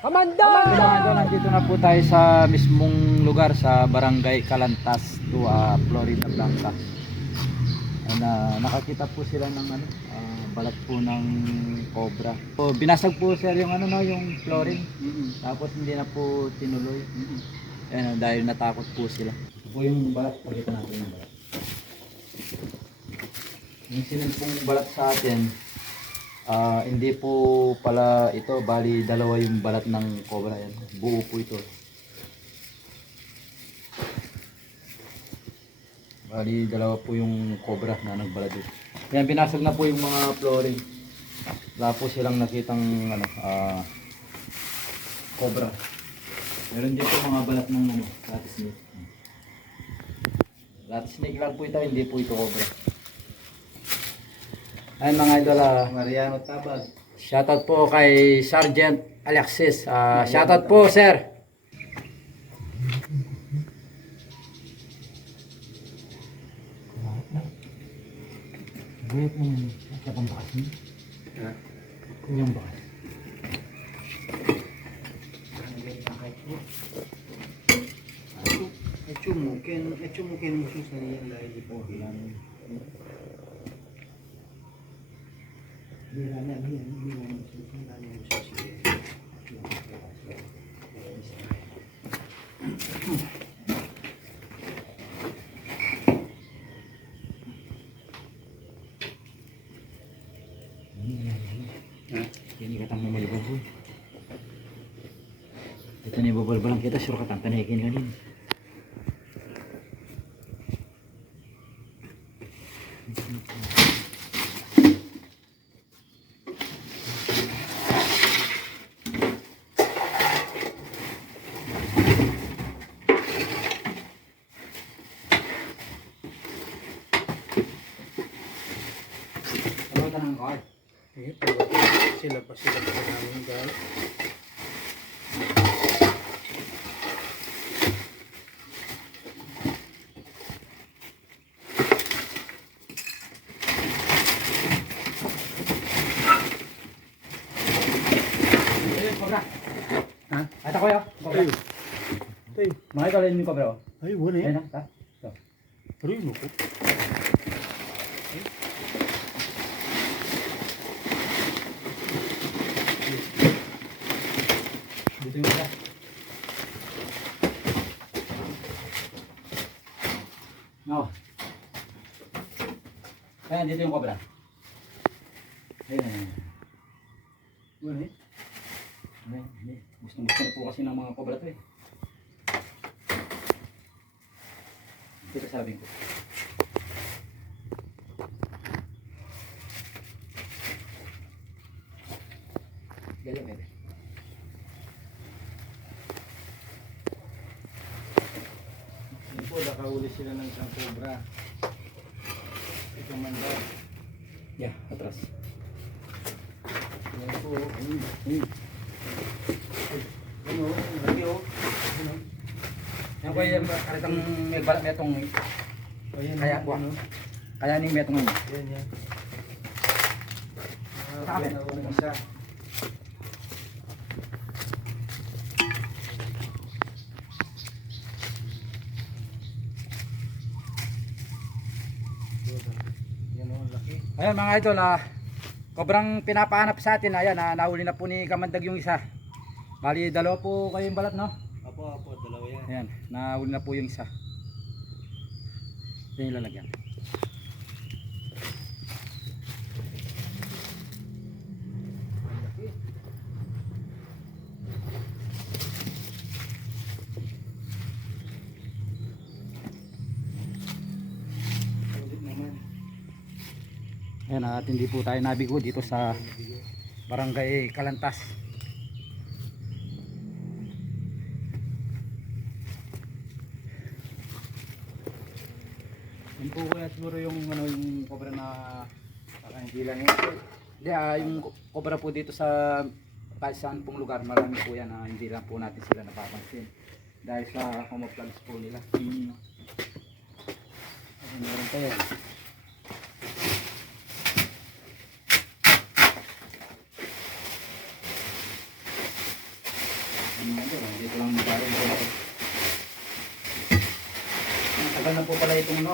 Kamanda! Mga idol, nandito na po tayo sa mismong lugar sa Barangay Calantas to Florida Blanca. Nakakita po sila ng balat po ng cobra. So, binasag po sir yung yung flooring. Tapos hindi na po tinuloy. Dahil natakot po sila. Ito po yung balat, pakita natin yung balat. Yung sinil pong balat sa atin, hindi po pala ito, bali dalawa yung balat ng cobra yan. Buo po ito. Bali dalawa po yung cobra na nagbalat dito. Yan, binasag na po yung mga flooring. Wala po silang nakitang cobra. Meron din po mga balat ng rat snake. Rat snake lang po ito, hindi po ito cobra. Ayun mga idol, Mariano Tabag. shoutout po kay Sergeant Alexis. Shoutout po sir. Buhat mo sa pambakas mo. Yung bakas. Echo mungkin musuh saya lain di pohon. Bilangnya ini musuh kan musuh sih. Ini katang may malibog. Ito na ibabalbalang kita, sure katang tanahikin ka din. Ano ka ng car? Sila pa namin guys. Cobra. Ha? Ata ko yo. Cobra. Tay. Makita ulit yung cobra. Ay, wala Ayun eh. na, ta. Pero yun ako. Dito yung cobra. No. Ayan, dito yung cobra. Ayun. Wala eh. Gusto na po kasi ng mga cobra to eh. Ito sabi ko. Ganyan bebe. Hindi po, nakahuli sila ng isang cobra. Ito man daw. Yeah, atras. Yan po. Ano, lagi oh. Ano? Yan ko yung karitang may balat metong Ayan, kaya po. ano? Kaya ning metong yun. Yan. Sabi. Yan ang isa. Yan ang laki. Ayan mga idol, kobrang pinapahanap sa atin. Ayan, nahuli na po ni Kamandag yung isa. Bali, dalawa po kayong balat, no? Apo, dalawa yan. Ayan, nahuli na po yung isa. Ito yung lalagyan. Ulit naman. Ayan, at hindi po tayo nabigo dito sa Barangay Calantas. Yun po kaya siguro yung yung cobra na Hindi lang yan. hindi, yung cobra po dito sa kahit saan pong lugar, marami po yan, hindi lang po natin sila napapansin dahil sa camouflage po nila. Meron pa yan. Dito lang tayo. Tagal na po pala itong ano,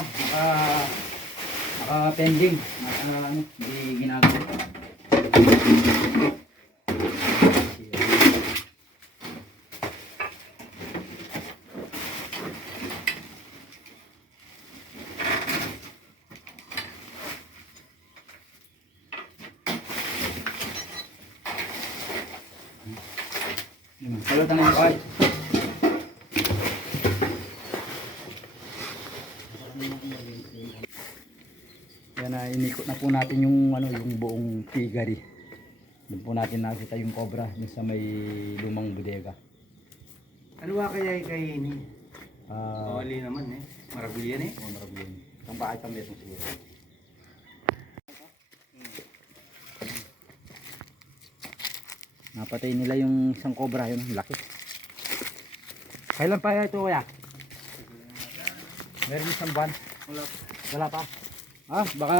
naka-pending. Hindi ginagawa. Salutan na yung kahit. Yan na, inikot na po natin yung ano, yung buong piggery. Doon po natin nakita yung cobra yung sa may lumang bodega. Ano ba kaya kainin? Ah, Oli naman eh. Marabilyan eh. honorable yun. Ang bakit ang meron siguro. Napatay nila yung isang cobra, yun, laki. Kailan pa ito kuya? Meron isang buwan? Wala pa. Ah, baka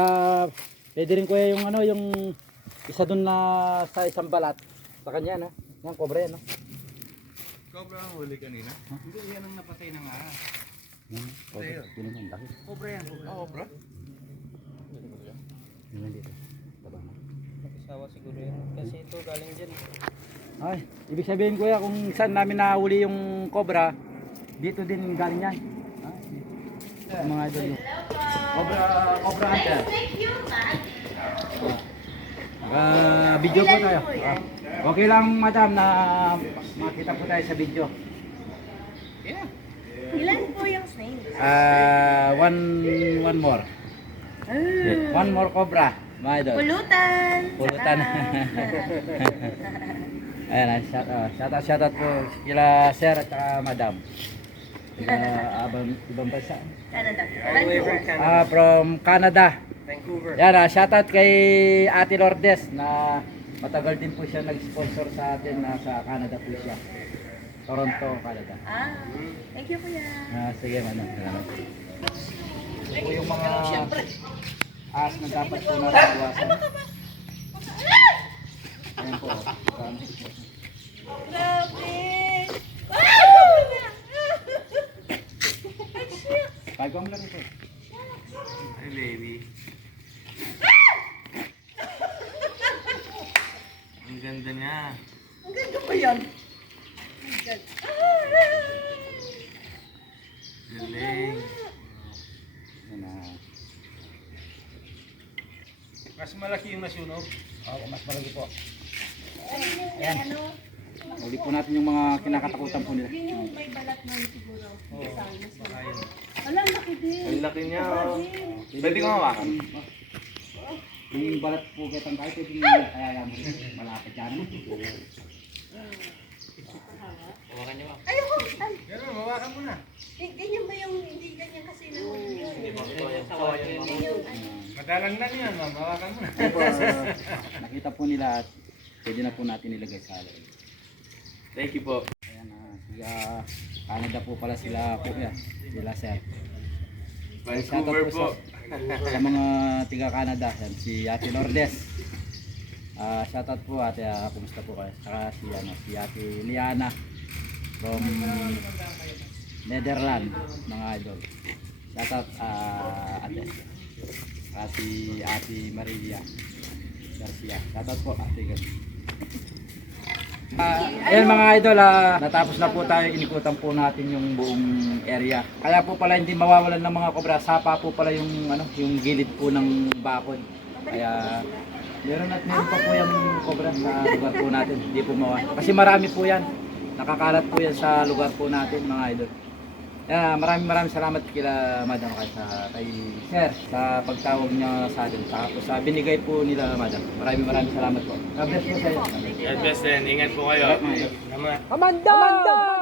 pwede rin kuya yung ano, yung isa dun na sa isang balat. Sa kanya, no? Yung cobra yan, no? Cobra ang huli kanina? Hindi, yan ang napatay ng ahas. Cobra, yun yung laki. Cobra yan, cobra. Cobra? Yun dito. Taba na. Nakasawa siguro yan. Kasi ito galing dyan. Ay, ibig sabihin kuya kung saan namin nahuli yung cobra, dito din galing yan. Ah, mga idol yun. Cobra hunter. Video po tayo. Okay lang madam na makita po tayo sa video. Ilan po yung snake? One more. One more cobra, mga idol. Pulutan! Pulutan. Ayan, shout out po kila sir at saka madam. Ibang bansa. Canada. All the way from Canada. From Canada. Vancouver. Yan, shout out kay Ate Lourdes na matagal din po siya nag-sponsor sa atin na sa Canada po siya. Toronto, Canada. Thank you kuya. Sige, madam. Salamat. Ito po yung mga ahas na dapat po natin iwasan. Ayan po. Grabe! Pagkong lang ito. Ay, baby. Ang ganda niya. Ang ganda pa yan. Galing. Yan na. Mas malaki yung nasunog. Mas malaki po. Ayan. Ano? Uli po natin yung mga kinakatakutan po nila. Yun yung may balat na siguro. Oo. Baka yun. Alam, laki din. Ang laki niya. Oh. Din. Pwede ko hawakan? Yung balat po kitang kahit pwede nyo kaya mo malapit yan. Hawakan niyo ba? Ayoko! Ay, Ganun, hawakan mo na. ganyan ba yung hindi ganyan kasi nahuli yun? Hindi Yung Madalang lang yan, ma'am. Hawakan mo na. Nakita po nila at pwede na po natin ilagay sa loob. Thank you po. Ayan Canada po pala sila po yan. Sila sir. Vancouver po. Sa mga tiga Canada, yan, si Ate Lourdes. Shoutout po ate, kumusta po kayo? Saka si Ate Liana from Netherlands, mga idol. Shoutout ate. Si Ate Maria Garcia. Shoutout po ate Garcia. Ayan mga idol, natapos na po tayo, inikutan po natin yung buong area. Kaya po pala hindi mawawalan ng mga cobra, sapa po pala yung ano, yung gilid po ng bakod. Kaya meron pa po yung cobra sa lugar po natin, hindi po mawala. Kasi marami po yan, nakakalat po yan sa lugar po natin mga idol. Kaya maraming salamat kila madam kay sir sa pagtawag niya sa atin. Tapos sa binigay po nila madam. Maraming salamat po. God bless po sa iyo. God bless din. Ingat po kayo. Salamat. Salamat. Amanda!